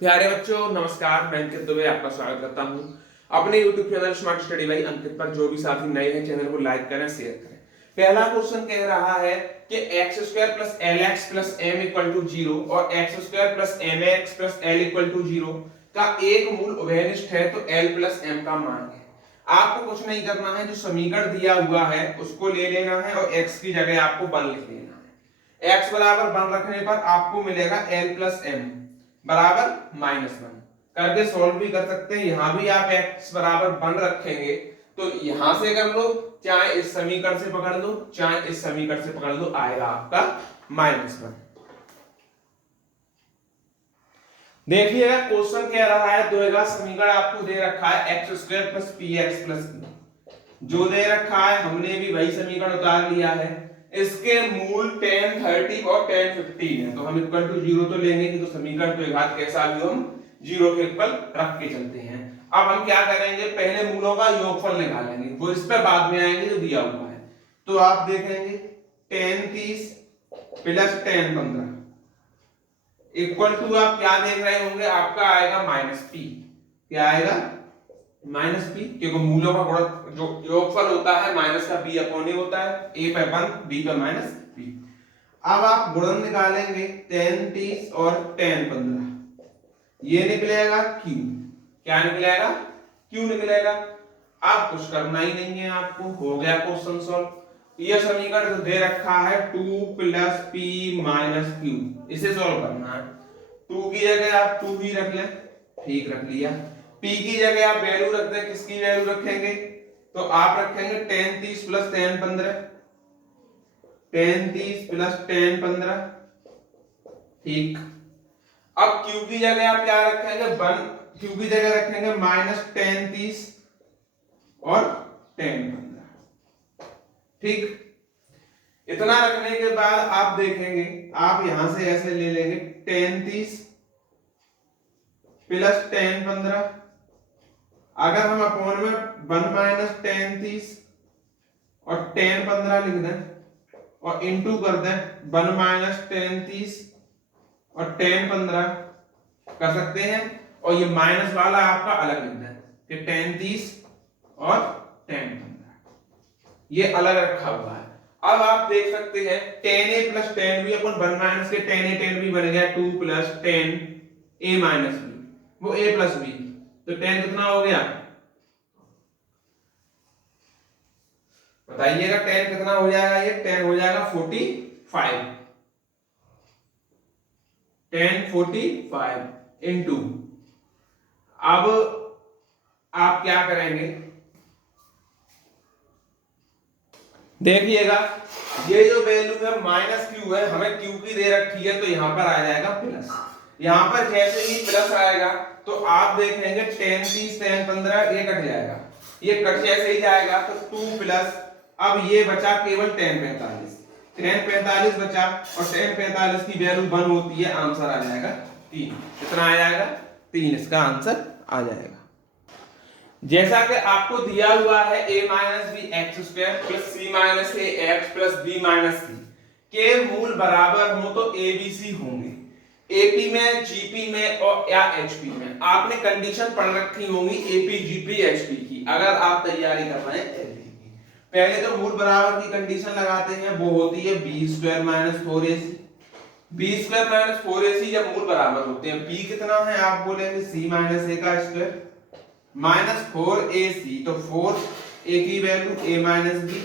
प्यारे बच्चों नमस्कार। मैं अंकित दुबे आपका स्वागत करता हूं अपने YouTube channel smart study by Ankit पर। जो भी साथी नए हैं चैनल को लाइक करें, शेयर करें। पहला क्वेश्चन कह रहा है कि X square plus L X plus M equal to zero और X square plus M X plus L equal to zero का एक मूल उभयनिष्ठ है तो एल प्लस एम का मान है। आपको कुछ नहीं करना है, जो समीकरण दिया हुआ है उसको ले लेना है और एक्स की जगह आपको 1 लिख लेना है। एक्स बराबर 1 रखने पर आपको मिलेगा एल प्लस एम बराबर -1 करके सॉल्व भी कर सकते हैं। यहां भी आप x बराबर 1 रखेंगे तो यहां से कर लो, चाहे इस समीकरण से पकड़ लो, चाहे इस समीकरण से पकड़ लो, आएगा आपका -1। देखिएगा क्वेश्चन कह रहा है दोएगा समीकरण आपको दे रखा है x square plus p x plus b. जो दे रखा है हमने भी वही समीकरण उतार लिया है। इसके मूल 10, 30 और 10, 15 है तो हम इक्वल टू 0 तो लेंगे कि तो समीकरण तो घात कैसा भी हम 0 के इक्वल रख के चलते हैं। अब हम क्या करेंगे, पहले मूलों का योगफल निकालेंगे, वो इस पे बाद में आएंगे जो दिया हुआ है। तो आप देखेंगे 10 30 प्लस 10 15 इक्वल टू आप क्या देख रहे होंगे, आपका आएगा -p। क्या आएगा? -p, क्योंकि मूलों का गुणन जो योगफल होता है माइनस का b अपॉन a होता है, a पे 1 b पे -p। अब आप गुणन निकालेंगे 10 30 और 10 15, ये निकलेगा q। क्या निकलेगा? q निकलेगा। अब कुछ करना ही नहीं है आपको, हो गया क्वेश्चन सॉल्व। यह समीकरण दे रखा है 2 प्लस p माइनस q, इसे सॉल्व करना है। 2 की जगह आप 2 ही रख लें, ठीक रख लिया। p की जगह आप वैल्यू रख दें, किसकी वैल्यू रखेंगे? तो आप रखेंगे 10 30 प्लस 10 15, 10 30 प्लस 10 15, ठीक। अब q की जगह आप क्या रखेंगे? 1, q की जगह रखेंगे -10 30 और 10 15, ठीक। इतना रखने के बाद आप देखेंगे, आप यहां से ऐसे ले लेंगे 10 30 प्लस 10 15। अगर हम अपॉन में 1 माइनस 10 30 और 10 15 लिख दें और इंटू कर दें 1 माइनस 10 30 और 10 15 कर सकते हैं, और ये माइनस वाला आपका अलग लिख दें कि 10 30 और 10 15 ये अलग रखा हुआ है। अब आप देख सकते हैं 10a प्लस 10b अपन 1 माइनस के 10a 10b बन गया 2 प्लस 10a माइनस b, वो a प्लस b, तो 10 कितना हो गया बताइएगा? 10 कितना हो जाएगा? ये 10 हो जाएगा 45, 10 45 इंटू, अब आप क्या करेंगे देखिएगा, ये जो वैल्यू है माइनस क्यू है, हमें क्यू की दे रखी है तो यहां पर आ जाएगा प्लस। यहां पर जैसे ही प्लस आएगा तो आप देखेंगे 10 30 10 15 ये कट जाएगा, ये कट जैसे ही जाएगा तो 2 प्लस, अब ये बचा केवल 10 45, 10 45 बचा और 10 45 की वैल्यू 1 होती है, आंसर आ जाएगा 3। कितना आ जाएगा? 3 इसका आंसर आ जाएगा। जैसा कि आपको दिया हुआ है a minus B X square plus C minus A X plus B minus C के मूल बराबर हो तो a b c होंगे, AP में, GP में और या HP में। आपने कंडीशन पढ़ रखी होंगी AP GP HP की, अगर आप तैयारी कर रहे हैं LP की। पहले तो मूल बराबर की कंडीशन लगाते हैं, वो होती है b square minus 4ac। b square minus 4ac जब मूल बराबर होते हैं, b कितना है आप बोलेंगे c माइनस a का स्क्वायर माइनस 4ac, तो 4a की वैल्यू a माइनस बी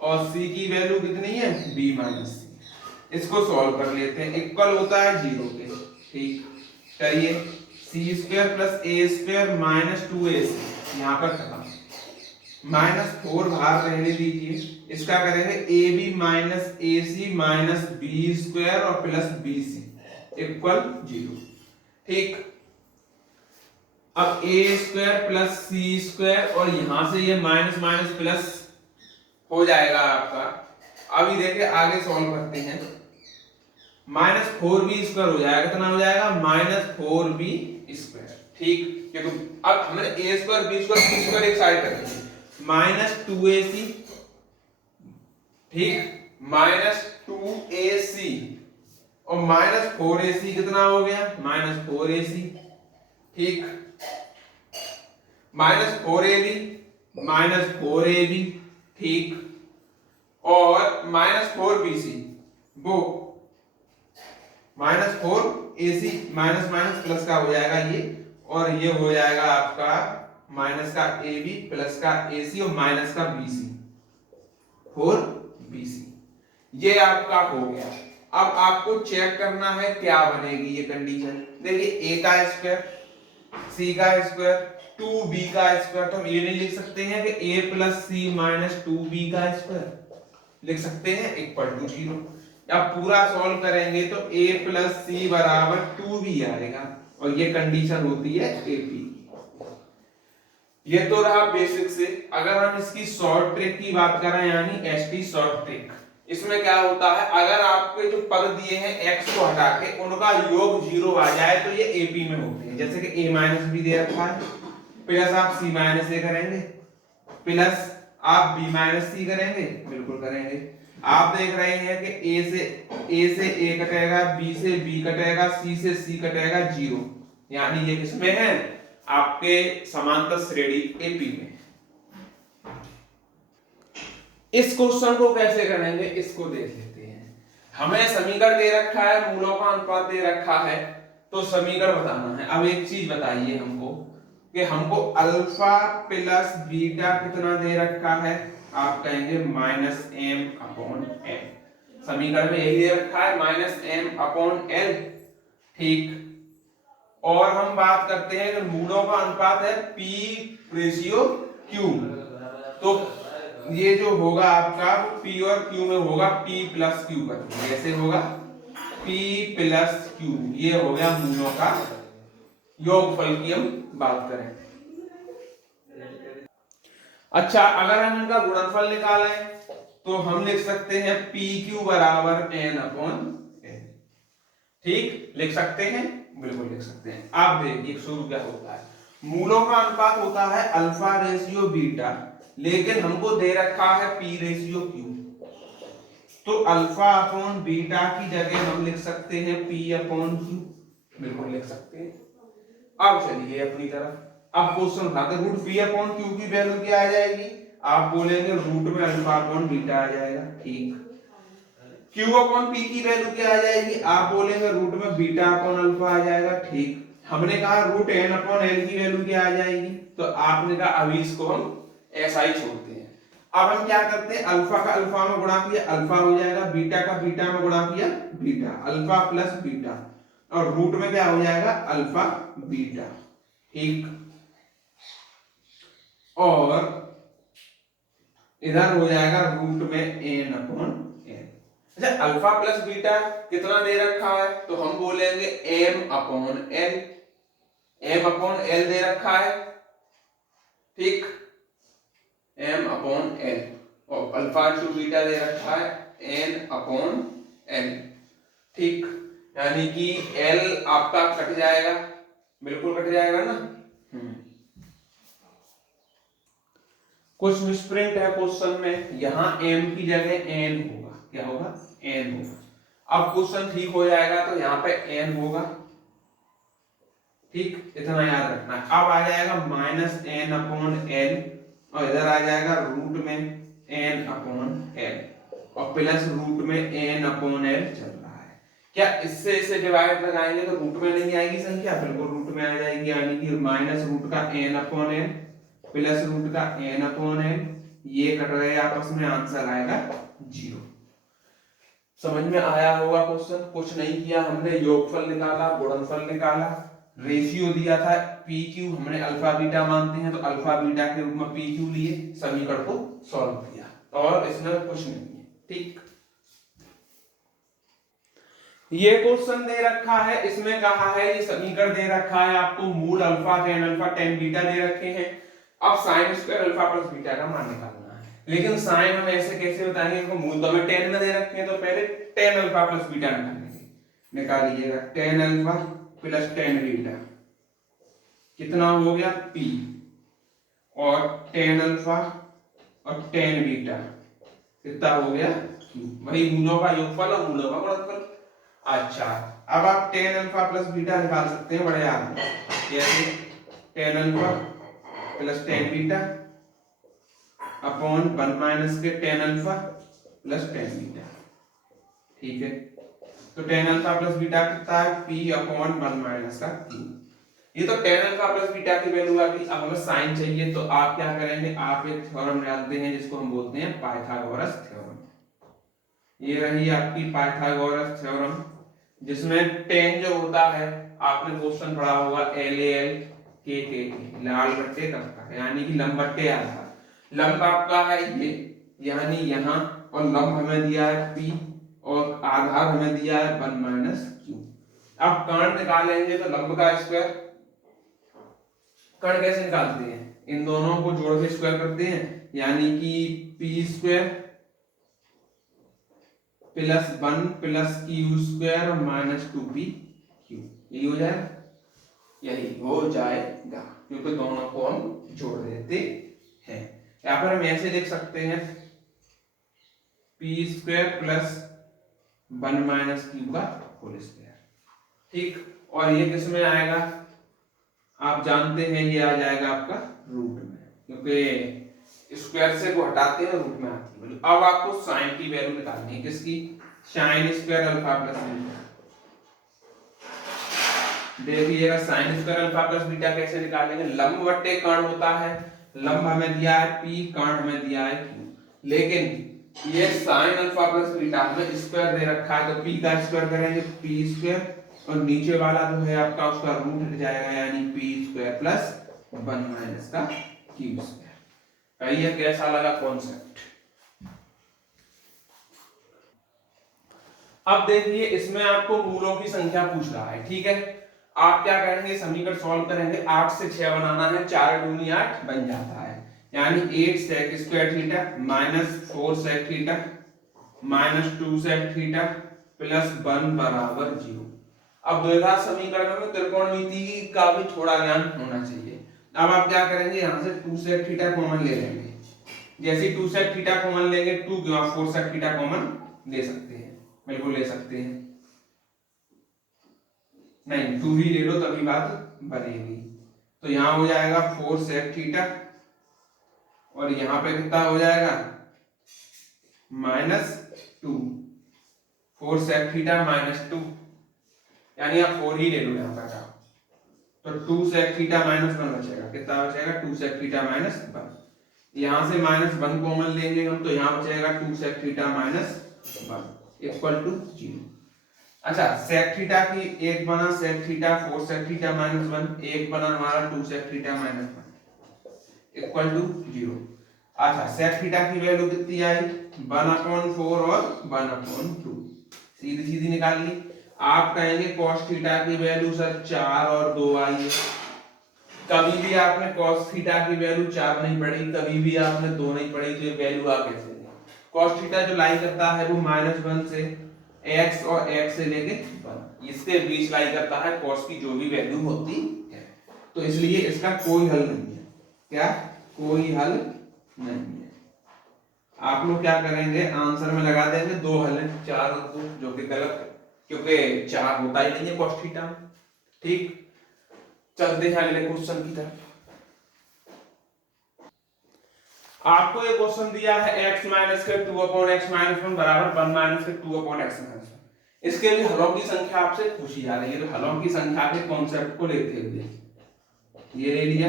और c की वैल्यू कितनी है? b माइनस सी। इसको सॉल्व कर लेते हैं, इक्वल होता है 0 के, ठीक। करिए c square plus a square minus 2ac, यहां पर खत्म, -4 बाहर रहने दीजिए। इसका करेंगे ab minus ac minus b square और प्लस bc इक्वल 0, ठीक। अब a square plus c square और यहां से ये माइनस माइनस प्लस हो जाएगा आपका। अभी देखिए आगे सॉल्व करते हैं, -4b स्क्वायर हो जाएगा, कितना हो जाएगा? -4b स्क्वायर, ठीक। क्योंकि अब हमने a square b square c square एक साइड कर दिया, -2ac, ठीक, -2ac और -4ac कितना हो गया? -4ac ठीक, -4ab -4ab, ठीक, और -4bc, वो -4ac, माइनस माइनस प्लस का हो जाएगा ये, और ये हो जाएगा आपका माइनस का ab प्लस का ac और माइनस का bc, 4bc। ये आपका हो गया। अब आपको चेक करना है क्या बनेगी ये कंडीशन। देखिए a का स्क्वायर, c का स्क्वायर, 2b का स्क्वायर, तो हम ये नहीं लिख सकते हैं कि a plus C minus 2b का स्क्वायर, लिख सकते हैं इक्वल टू 0। अब पूरा सॉल्व करेंगे तो a प्लस सी बराबर 2b आएगा, और ये कंडीशन होती है AP। ये तो रहा बेसिक से। अगर हम इसकी शॉर्ट ट्रिक की बात करें, यानी ST शॉर्ट ट्रिक, इसमें क्या होता है, अगर आपके जो पद दिए हैं x को हटा के उनका योग 0 आ जाए तो ये AP में होते हैं। जैसे कि a माइनस बी दे रखा है, प्लस आप c माइनस ए करेंगे, प्लस आप b माइनस सी करेंगे, बिल्कुल करेंगे। आप देख रहे हैं कि a से a कटेगा, b से b कटेगा, c से c कटेगा 0, यानी ये किसमें है, आपके समांतर श्रेणी AP में। इस क्वेश्चन को कैसे करेंगे इसको देख लेते हैं। हमें समीकरण दे रखा है, मूलों का अनुपात दे रखा है, तो समीकरण बताना है। अब एक चीज बताइए हमको कि हमको अल्फा प्लस बीटा कितना दे रखा है, आप कहेंगे -m/l। समीकरण में यही दे रखा है -m/l, ठीक। और हम बात करते हैं कि मूलों का अनुपात है P/Q, तो ये जो होगा आपका P और Q में होगा P प्लस Q करके, ऐसे होगा P प्लस Q। ये हो गया मूलों का योगफल की हम बात करें। अच्छा, अगर हम इनका गुणनफल निकालें तो हम लिख सकते हैं PQ बराबर n/n, ठीक, लिख सकते हैं, बिल्कुल लिख सकते हैं। आप देखिए शुरू क्या होता है, मूलों का अनुपात होता है अल्फा रेशियो बीटा, लेकिन हमको दे रखा है P रेशियो Q, तो अल्फा अपॉन बीटा की जगह हम लिख सकते हैं P/Q, बिल्कुल लिख सकते हैं। अब चलिए अपनी तरफ, अब क्वेश्चन उठाते, √P/Q की वैल्यू क्या आ जाएगी, आप बोलेंगे रूट में अल्फा अपॉन बीटा आ जाएगा, ठीक। Q/P की वैल्यू क्या आ जाएगी, आप बोलेंगे रूट में बीटा अपॉन अल्फा आ जाएगा, ठीक। हमने कहा √n/l की वैल्यू क्या आ जाएगी, तो आपने कहा अभी इसको हम ऐसा ही छोड़ते हैं। अब हम क्या करते हैं, अल्फा का अल्फा में गुणा किया अल्फा हो जाएगा, बीटा का बीटा में गुणा किया बीटा, अल्फा प्लस बीटा, और रूट में क्या हो जाएगा अल्फा बीटा, ठीक। और इधर हो जाएगा रूट में n/n। अच्छा, अल्फा प्लस बीटा कितना दे रखा है, तो हम बोलेंगे m/l, m/l दे रखा है, ठीक, m/l, और अल्फा टू बीटा दे रखा है n/l, ठीक। यानी कि l आपका कट जाएगा, बिल्कुल कट जाएगा ना। कुछ मिसप्रिंट है क्वेश्चन में, यहां m की जगह n होगा, क्या होगा, n होगा। अब क्वेश्चन ठीक हो जाएगा तो यहाँ पे n होगा, ठीक, इतना याद रखना है। अब आ जाएगा -n/l, और इधर आ जाएगा रूट में n/l, और प्लस रूट में n/l चल रहा है। क्या इससे इसे डिवाइड लगाएंगे तो रूट में नहीं आएगी संख्या, बिल्कुल रूट में आ जाएगी, यानी कि माइनस रूट का n/l प्लस रूट का n/l, ये कट गए आपस में, आंसर आएगा 0। समझ में आया होगा क्वेश्चन। कुछ नहीं किया हमने, योगफल निकाला, गुणनफल निकाला, रेशियो दिया था PQ, हमने अल्फा बीटा मानते हैं तो अल्फा बीटा के रूप में PQ लिए, समीकरण को सॉल्व किया, और इसमें कुछ नहीं है, ठीक। ये क्वेश्चन दे रखा है, इसमें कहा है, ये समीकरण दे रखा है आपको, मूल अल्फा tan बीटा दे रखे हैं। अब sign square alpha plus beta का मान निकालना है, लेकिन साइन हम ऐसे कैसे बताएंगे, इनको मूल तो हमें tan में दे रखे हैं, तो पहले tan अल्फा प्लस बीटा निकालेंगे। निकालिएगा tan alpha plus tan beta, कितना हो गया P, और tan अल्फा और tan बीटा कितना हो गया Q, वही मूलों का योगफल और मूलों का गुणनफल। अच्छा, अब आप टेन अल्फा प्लस बीटा निकाल सकते हैं बड़े याद में, जैसे tan alpha plus tan beta upon 1 minus के tan alpha plus tan beta. ठीक है, तो टेन अल्फा प्लस बीटा कितना है, p अपॉन 1 माइनस का q। ये तो टेन अल्फा प्लस बीटा की वैल्यू आ गई। अब हमें साइन चाहिए, तो आप क्या करेंगे, आप एक थ्योरम डालते हैं जिसको हम बोलते हैं पाइथागोरस थ्योरम। ये रही आपकी पाइथागोरस थ्योरम, जिसमें टेन जो होता है, आपने क्वेश्चन पढ़ा होगा एल एल के लाल बट्टे कब, यानी कि लंब बट्टे आधार। लंब आपका है ये, यानी यहाँ, और लंब हमें दिया है p और आधार हमें दिया है 1 माइनस q। अब कर्ण निकालेंगे तो लंब का स्क्वायर, कर्ण कैसे निकालते हैं, इन दोनों को जोड़ के स्क्वायर करते हैं, यानी कि p square plus 1 plus q square minus 2p q। यही हो जाएगा, यही हो जाएगा, क्योंकि दोनों को हम जोड़ देते हैं। यहाँ पर हम ऐसे लिख सकते हैं p square plus 1 minus q का होल स्क्वायर। ठीक, और ये किस में आएगा, आप जानते हैं ये आ जाएगा आपका रूट में, क्योंकि स्क्वायर से को हटाते हैं रूट में आती है वैल्यू। अब आपको साइन की वैल्यू निकालनी है, किसकी, sine square alpha plus beta. देखिएगा sine square alpha plus beta कैसे निकालेंगे, लंब बट्टे कर्ण होता है, लंब हमें दिया है p, कर्ण हमें दिया है q, लेकिन ये साइन अल्फा प्लस बीटा हमें स्क्वायर दे रखा है, तो p का स्क्वायर करेंगे p स्क्वायर, और नीचे वाला जो है आपका उसका रूट हट जाएगा, यानी p स्क्वायर प्लस 1 माइनस का q स्क्वायर। कहिए कैसा लगा कॉन्सेप्ट। अब देखिए इसमें आपको मूलों की संख्या पूछ रहा है। ठीक है, आप क्या करेंगे, समीकरण सॉल्व करेंगे, 8 से 6 बनाना है, 4 दूनी 8 बन जाता है, यानी 8 sec square theta minus 4 sec theta minus 2 sec theta plus 1 बराबर 0। अब द्विघात समीकरण में त्रिकोणमिति का भी थोड़ा ज्ञान होना चाहिए। अब आप क्या करेंगे, यहाँ से 2 sec थीटा कॉमन ले लेंगे, जैसे 2 sec थीटा कॉमन लेंगे 2 के बाद 4 sec थीटा कॉमन ले सकते हैं, बिल्कुल ले सकते हैं, नहीं 2 ही ले लो तभी बात बनेगी। तो यहाँ हो जाएगा 4 sec थीटा, और यहाँ पे कितना हो जाएगा माइनस 2, 4 sec थीटा माइनस 2, यानी आप 4 ही ले लो यहाँ पर, तो 2 sec थीटा माइनस 1 बचेगा, कितना बचेगा 2 sec थीटा माइनस 1। यहाँ से माइनस 1 कॉमन लेंगे हम, तो यहाँ बचेगा 2 sec theta minus 1 equal to 0। अच्छा, sec थीटा की एक बना sec theta 4 sec theta minus 1, एक बना हमारा 2 sec theta minus 1 equal to 0। अच्छा, sec थीटा की वैल्यू कितनी आई, 1/4 और 1/2, सीधी सीधी निकाल ली। आप कहेंगे cos थीटा की वैल्यू सर 4 और 2 आई है, कभी भी आपने cos थीटा की वैल्यू 4 नहीं पढ़ी, कभी भी आपने 2 नहीं पढ़ी, तो ये वैल्यू आप कैसे दें। cos थीटा जो लाई करता है वो -1 से x और x से लेके 1, इसके बीच लाई करता है cos की जो भी वैल्यू होती है, तो इसलिए इसका कोई हल नहीं है। क्या, कोई हल नहीं है। आप लोग क्या करेंगे, आंसर में लगा देंगे 2 हल है, 4 और 2, जो कि गलत, क्योंकि 4 होता ही नहीं है cos थीटा में। ठीक, चलते हैं अगले क्वेश्चन की तरफ। आपको ये क्वेश्चन दिया है x माइनस के 2/x माइनस 1 बराबर 1 माइनस के 2/x माइनस 1। इसके लिए हलों की संख्या आपसे पूछी जा रही है, तो हलों की संख्या के कॉन्सेप्ट को लेते हुए ये ले लिया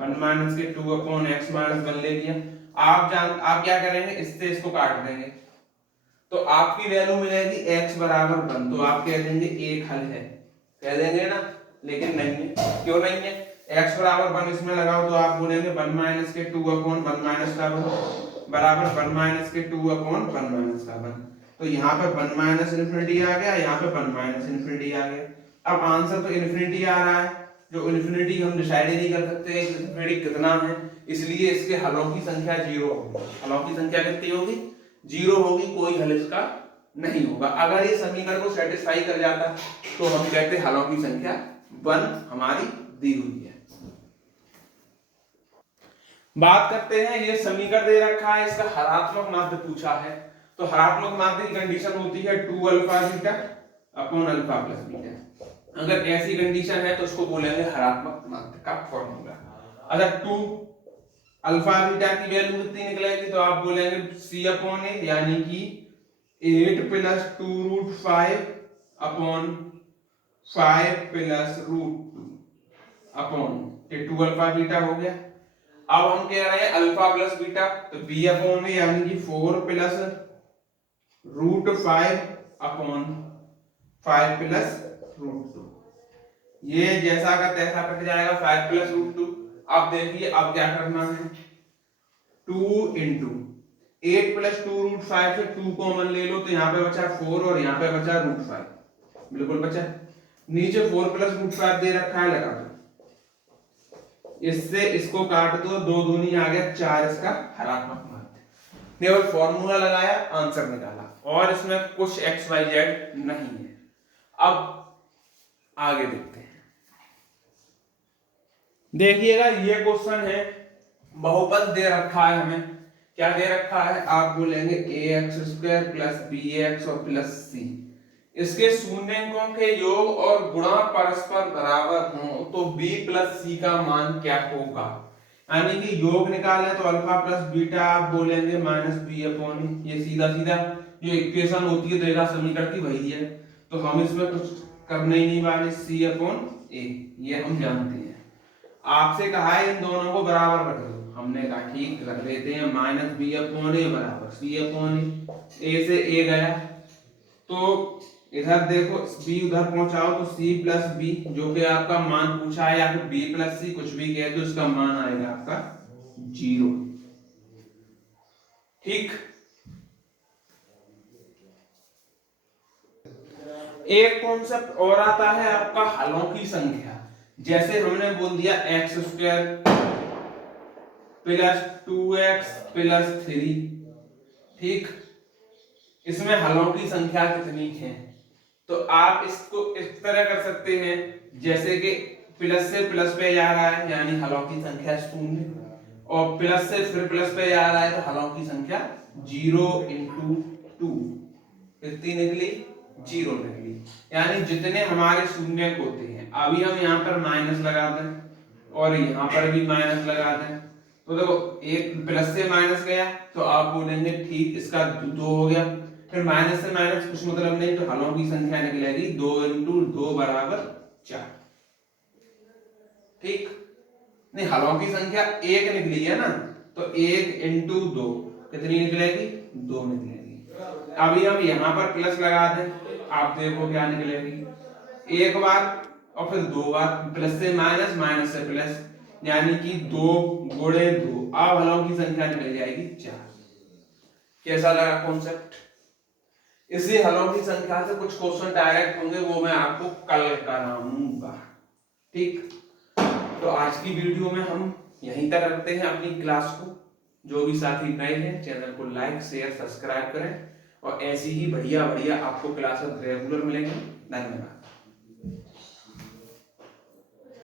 1 माइनस के 2/x माइनस 1 ले लिया। आप क्या करेंगे, इससे इसको काट देंगे, तो आपकी वैल्यू मिलेगी x बराबर 1, तो आप कह देंगे एक हल है, कह देंगे ना, लेकिन नहीं है। क्यों नहीं है, x बराबर 1 इसमें लगाओ तो आप बोलेंगे 1 माइनस के 2/1 माइनस का 1 बराबर 1 माइनस के 2/1 माइनस का 1, तो यहाँ पे 1 माइनस इन्फिनिटी आ गया, यहाँ पे 1 माइनस इन्फिनिटी आ गया। अब आंसर तो इन्फिनिटी आ रहा है, जो इन्फिनिटी हम डिसाइड ही नहीं कर सकते इन्फिनिटी कितना है, इसलिए इसके हलों की संख्या 0 होगी। हलों की संख्या कितनी होगी, 0 होगी, कोई हल इसका नहीं होगा। अगर ये समीकरण को सेटिस्फाई कर जाता तो हम कहते हलों की संख्या 1 हमारी दी हुई है। बात करते हैं, ये समीकरण दे रखा है, इसका हरात्मक माध्य पूछा है, तो हरात्मक माध्य की कंडीशन होती है 2 alpha theta upon alpha plus beta. अगर ऐसी कंडीशन है तो उसको बोलेंगे हरात्मक माध्य का फॉर्मूला। अच्छा 2 अल्फा बीटा की वैल्यू कितनी निकलेगी तो आप बोलेंगे c अपॉन ए, यानी कि 8 plus 2 root 5 upon 5 plus root 2 upon ये 2 अल्फा बीटा हो गया। अब हम कह रहे हैं अल्फा प्लस बीटा, तो b अपॉन ए यानी कि 4 plus root 5 upon 5 plus root 2। ये जैसा का तैसा कट जाएगा 5 प्लस रूट 2। अब देखिए अब क्या करना है, 2 इंटू 8 प्लस 2 रूट 5 से 2 कॉमन ले लो तो यहाँ पे बचा 4 और यहाँ पे बचा रूट 5, बिल्कुल बचा। नीचे 4 प्लस रूट 5 दे रखा है, लगा दो, इससे इसको काट दो, 2 दूनी आ गया 4, इसका हरात्मक माध्य। केवल फॉर्मूला लगाया, आंसर निकाला, और इसमें कुछ एक्स वाई जेड नहीं है। अब आगे देखते हैं, देखिएगा ये क्वेश्चन है, बहुपद दे रखा है हमें, क्या दे रखा है, आप बोलेंगे ax² प्लस bx और प्लस c, इसके शून्यकों के योग और गुणा परस्पर बराबर हो तो b प्लस c का मान क्या होगा। यानी कि योग निकाले तो अल्फा प्लस बीटा आप बोलेंगे माइनस बी अपॉन, ये सीधा सीधा जो इक्वेशन होती है तो समीकरण की वही है, तो हम इसमें कुछ करने ही नहीं वाले, c अपॉन a, ये हम जानते हैं। आपसे कहा है इन दोनों को बराबर कर दो, हमने कहा ठीक कर लेते हैं, माइनस बी अपॉन ए बराबर सी अपॉन ए से ए गया, तो इधर देखो b उधर पहुंचाओ तो c प्लस बी, जो कि आपका मान पूछा है, या फिर b प्लस सी कुछ भी कहे तो इसका मान आएगा आपका 0। ठीक, एक कॉन्सेप्ट और आता है आपका हलों की संख्या। जैसे हमने बोल दिया x² प्लस 2x प्लस 3, ठीक, इसमें हलों की संख्या कितनी है, तो आप इसको इस तरह कर सकते हैं, जैसे कि प्लस से प्लस पे जा रहा है यानी हलों की संख्या 0, और प्लस से फिर प्लस पे जा रहा है तो हलों की संख्या 0 इंटू 2 कितनी निकली, 0 निकली। यानी जितने हमारे शून्य होते हैं, अभी हम यहाँ पर माइनस लगा दें और यहाँ पर भी माइनस लगा दें, तो देखो एक प्लस से माइनस गया तो आप बोलेंगे ठीक, इसका 2 हो गया, फिर माइनस से माइनस कुछ मतलब नहीं, तो हलों की संख्या निकलेगी 2 इंटू 2 बराबर 4। ठीक, नहीं हलों की संख्या 1 निकली है ना, तो 1 इंटू 2 कितनी निकलेगी, 2 निकलेगी। अभी हम यहाँ पर प्लस लगा दें, आप देखो क्या निकलेगी, एक बार और फिर 2 बार, प्लस से माइनस माइनस से प्लस, यानी कि 2 गुणे 2, अब हलों की संख्या निकल जाएगी 4। कैसा लगा कॉन्सेप्ट। इसी हलों की संख्या से कुछ क्वेश्चन डायरेक्ट होंगे, वो मैं आपको कल कराऊंगा। ठीक, तो आज की वीडियो में हम यहीं तक रखते हैं अपनी क्लास को। जो भी साथी नए हैं चैनल को लाइक शेयर सब्सक्राइब करें, और ऐसी ही बढ़िया बढ़िया आपको क्लासेस रेगुलर मिलेंगे। धन्यवाद।